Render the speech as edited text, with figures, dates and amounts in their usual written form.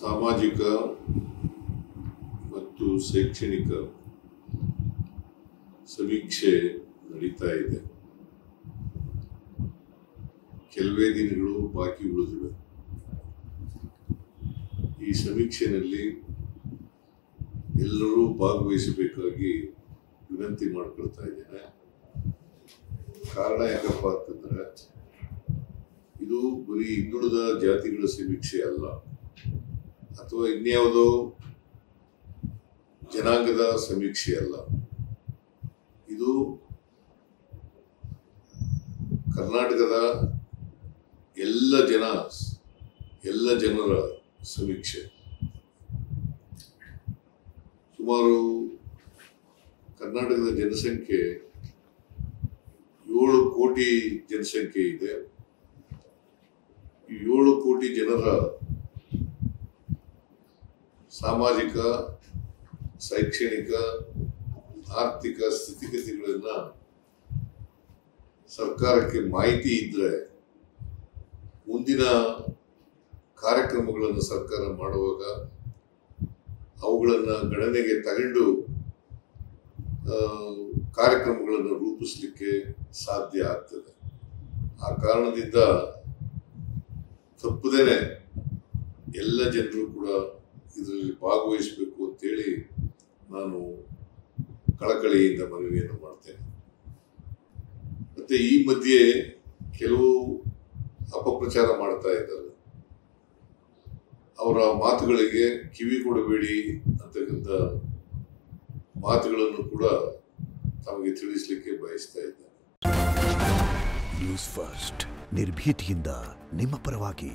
ಸಾಮಾಜಿಕ ಮತ್ತು ಶೈಕ್ಷಣಿಕ ಸಮೀಕ್ಷೆ ನಡೀತಾ ಇದೆ. ಕೆಲವೇ ದಿನಗಳು ಬಾಕಿ ಉಳಿದಿವೆ. ಈ ಸಮೀಕ್ಷೆಯಲ್ಲಿ ಎಲ್ಲರೂ ಭಾಗವಹಿಸಬೇಕಾಗಿ ವಿನಂತಿ ಮಾಡಿಕೊಳ್ತಾ ಇದ್ದೇನೆ. ಕಾರಣ ಯಾಕಪ್ಪ ಅಂತಂದ್ರೆ, ಇದು ಬರೀ ಹಿಂದುಳಿದ ಜಾತಿಗಳ ಸಮೀಕ್ಷೆ ಅಲ್ಲ, ಅಥವಾ ಇನ್ಯಾವುದೋ ಜನಾಂಗದ ಸಮೀಕ್ಷೆ ಅಲ್ಲ. ಇದು ಕರ್ನಾಟಕದ ಎಲ್ಲ ಜನರ ಸಮೀಕ್ಷೆ. ಸುಮಾರು ಕರ್ನಾಟಕದ ಜನಸಂಖ್ಯೆ 7 ಕೋಟಿ ಜನಸಂಖ್ಯೆ ಇದೆ. ಈ 7 ಕೋಟಿ ಜನರ ಸಾಮಾಜಿಕ, ಶೈಕ್ಷಣಿಕ, ಆರ್ಥಿಕ ಸ್ಥಿತಿಗತಿಗಳನ್ನ ಸರ್ಕಾರಕ್ಕೆ ಮಾಹಿತಿ ಇದ್ರೆ ಮುಂದಿನ ಕಾರ್ಯಕ್ರಮಗಳನ್ನು ಸರ್ಕಾರ ಮಾಡುವಾಗ ಅವುಗಳನ್ನು ಗಣನೆಗೆ ತಗೊಂಡು ಕಾರ್ಯಕ್ರಮಗಳನ್ನು ರೂಪಿಸಲಿಕ್ಕೆ ಸಾಧ್ಯ ಆಗ್ತದೆ. ಆ ಕಾರಣದಿಂದ ತಪ್ಪದೇನೆ ಎಲ್ಲ ಜನರು ಕೂಡ ಇದರಲ್ಲಿ ಭಾಗವಹಿಸಬೇಕು ಅಂತೇಳಿ ನಾನು ಕಳಕಳಿಯಿಂದ ಮನವಿಯನ್ನು ಮಾಡ್ತೇನೆ. ಮತ್ತೆ ಈ ಮಧ್ಯೆ ಕೆಲವು ಅಪಪ್ರಚಾರ ಮಾಡ್ತಾ ಇದ್ದಾರೆ. ಅವರ ಮಾತುಗಳಿಗೆ ಕಿವಿ ಕೊಡಬೇಡಿ ಅಂತಕ್ಕಂಥ ಮಾತುಗಳನ್ನು ಕೂಡ ತಮಗೆ ತಿಳಿಸಲಿಕ್ಕೆ ಬಯಸ್ತಾ ಇದ್ದಾರೆ. ನ್ಯೂಸ್ ಫಸ್ಟ್, ನಿರ್ಭೀತಿಯಿಂದ ನಿಮ್ಮ ಪರವಾಗಿ.